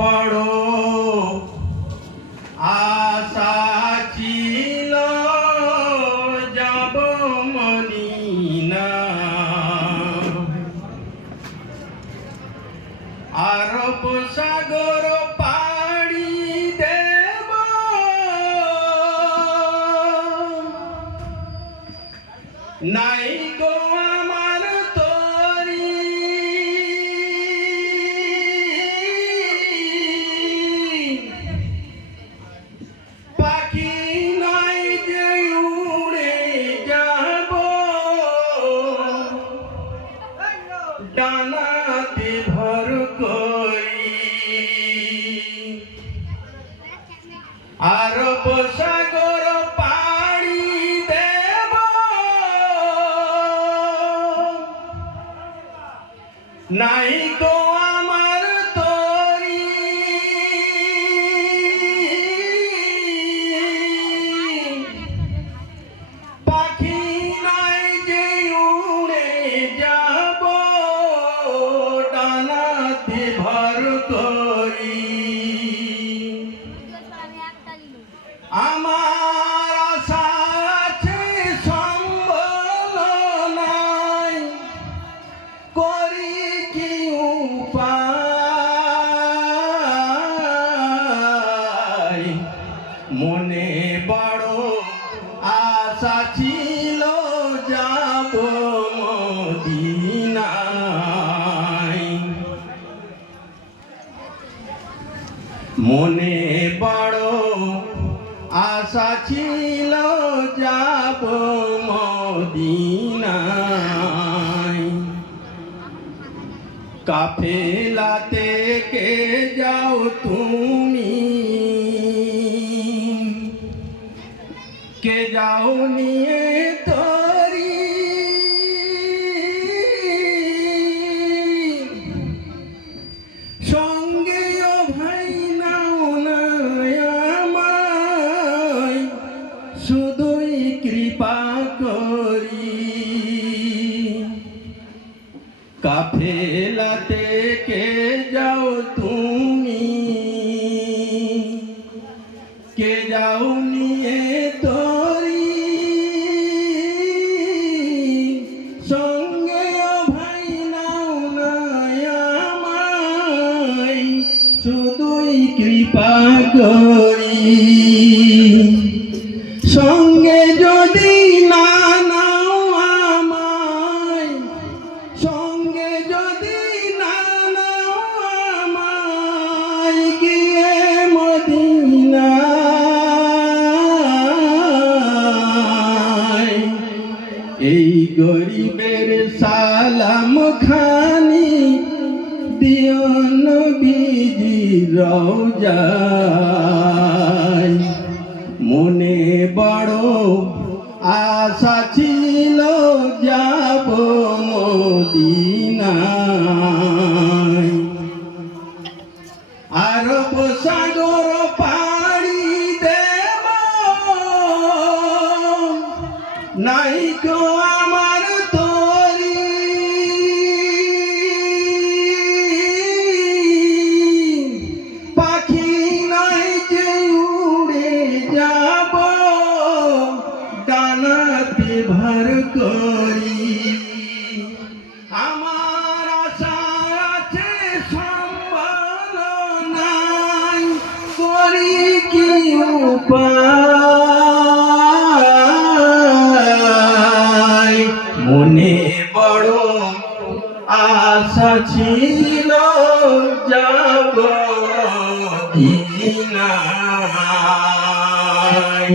বড় আশা ছিল যাব মদিনা, আরব সাগর পাড়ি দেব, নাই গো আমার তরি, পাখি নাই যে উড়ে যাব, ডানাতে ভর করি, আরব সাগর পাড়ি দেব, নাই গো আমার তরি, পাখি নাই যে উড়ে যাব, ডানাতে ভর করি। আমার আশা আছে সম্বল নাই, করি কি উপায়, মনে বড় আশা ছিল যাব মদিনায়, মনে বড় আশা ছিল যাব মদিনায়, কাফেলাতে কে যাও তুমি, কে যাও নিয়ে তরি, সঙ্গে ও ভাই নাও না আমায়, শুধুই কৃপা করি, কাফেলাতে কে যাও তুমি, কে যাও নিয়ে তরি, সঙ্গে ও ভাই নাও না আমায়, শুধুই কৃপা করি, সঙ্গে যদি না নাও আমায়, সঙ্গে যদি না নাও আমায়, গিয়ে মদিনায় এই গরিবের সালাম খানি দিও নবীজির রওজায়, মনে বড় আশা ছিল যাব মদিনায়, আরব সাগর পাড়ি দেব, নাই গো আমার তরি, পাখি নাই যে উড়ে যাব, ডানাতে ভর করি, আমার আশা আছে সম্বল নাই, করি কি উপায়, মনে বড় আশা ছিল যাব মদিনায়।